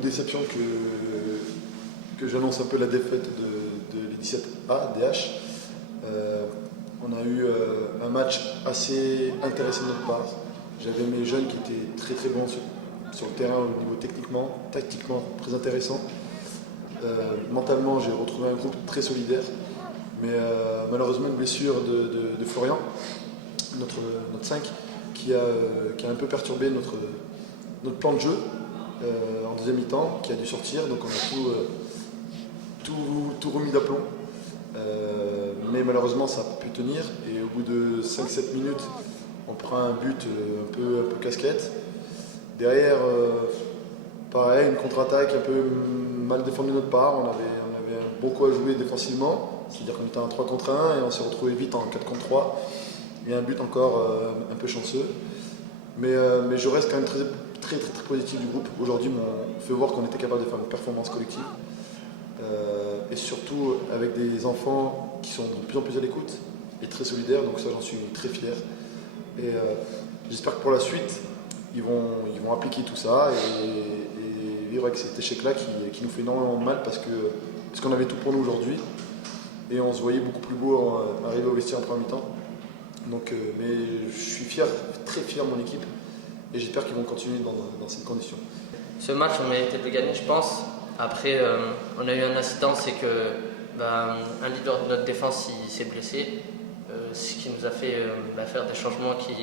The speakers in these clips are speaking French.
de déception que j'annonce un peu la défaite de l'U17A, DH. On a eu un match assez intéressant de notre part. J'avais mes jeunes qui étaient très très bons sur le terrain au niveau techniquement, tactiquement très intéressant. Mentalement, j'ai retrouvé un groupe très solidaire. Mais malheureusement, une blessure de Florian, notre 5, qui a un peu perturbé notre plan de jeu en deuxième mi-temps, qui a dû sortir. Donc on a tout remis d'aplomb. Mais malheureusement, ça n'a pas pu tenir. Et au bout de 5-7 minutes, on prend un but un peu casquette. Derrière, pareil, une contre-attaque un peu mal défendue de notre part. On avait beaucoup à jouer défensivement. C'est-à-dire qu'on était en 3 contre 1 et on s'est retrouvé vite en 4 contre 3. Et un but encore un peu chanceux. Mais je reste quand même très positif du groupe. Aujourd'hui, on fait voir qu'on était capable de faire une performance collective. Et surtout avec des enfants qui sont de plus en plus à l'écoute et très solidaires. Donc ça, j'en suis très fier. Et j'espère que pour la suite, ils vont appliquer tout ça et vivre avec cet échec-là qui nous fait énormément de mal parce qu'on avait tout pour nous aujourd'hui. Et on se voyait beaucoup plus beau arriver au vestiaire en première mi-temps. Donc, mais je suis fier, très fier de mon équipe et j'espère qu'ils vont continuer dans ces conditions. Ce match, on méritait de le gagner, je pense. Après, on a eu un incident, c'est que un leader de notre défense s'est blessé, ce qui nous a fait faire des changements qui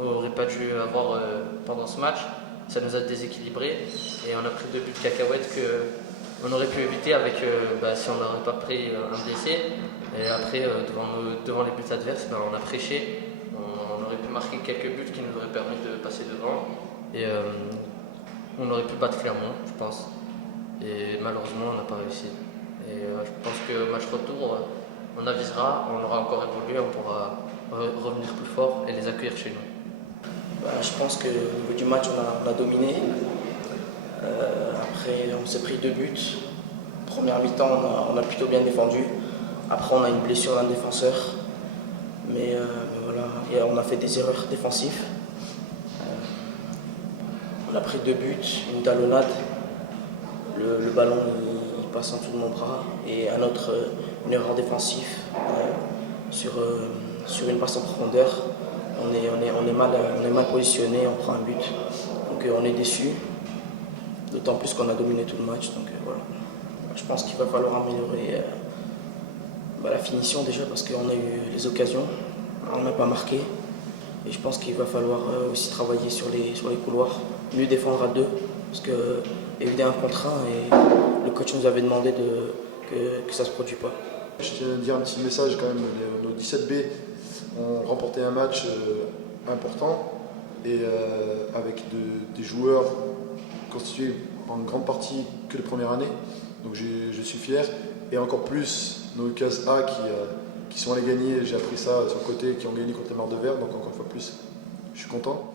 n'auraient pas dû avoir pendant ce match. Ça nous a déséquilibrés et on a pris 2 buts de cacahuètes qu'on aurait pu éviter si on n'aurait pas pris un blessé. Et après, devant les buts adverses, on a prêché. On aurait pu marquer quelques buts qui nous auraient permis de passer devant. Et on aurait pu battre Clermont, je pense. Et malheureusement, on n'a pas réussi. Et je pense que match retour, on avisera, on aura encore évolué, on pourra revenir plus fort et les accueillir chez nous. Je pense qu'au niveau du match, on a dominé. Après, on s'est pris 2 buts. Première mi-temps, on a plutôt bien défendu. Après, on a une blessure d'un défenseur. Mais voilà, et on a fait des erreurs défensives. On a pris 2 buts, une talonnade. Le ballon il passe en dessous de mon bras. Et une erreur défensive sur une passe en profondeur. On est mal positionné, on prend un but. Donc on est déçu. D'autant plus qu'on a dominé tout le match. Donc voilà. Je pense qu'il va falloir améliorer la finition déjà parce qu'on a eu les occasions, on n'a pas marqué. Et je pense qu'il va falloir aussi travailler sur les couloirs, mieux défendre à 2 parce que éviter un contre 1 et le coach nous avait demandé que ça ne se produise pas. Je tiens à dire un petit message quand même, nos 17B ont remporté un match important et avec des joueurs constitués en grande partie que de première année. Donc je suis fier et encore plus nos U15A qui sont allés gagner, j'ai appris ça sur le côté, qui ont gagné contre les Morts de Verre, donc encore une fois plus, je suis content.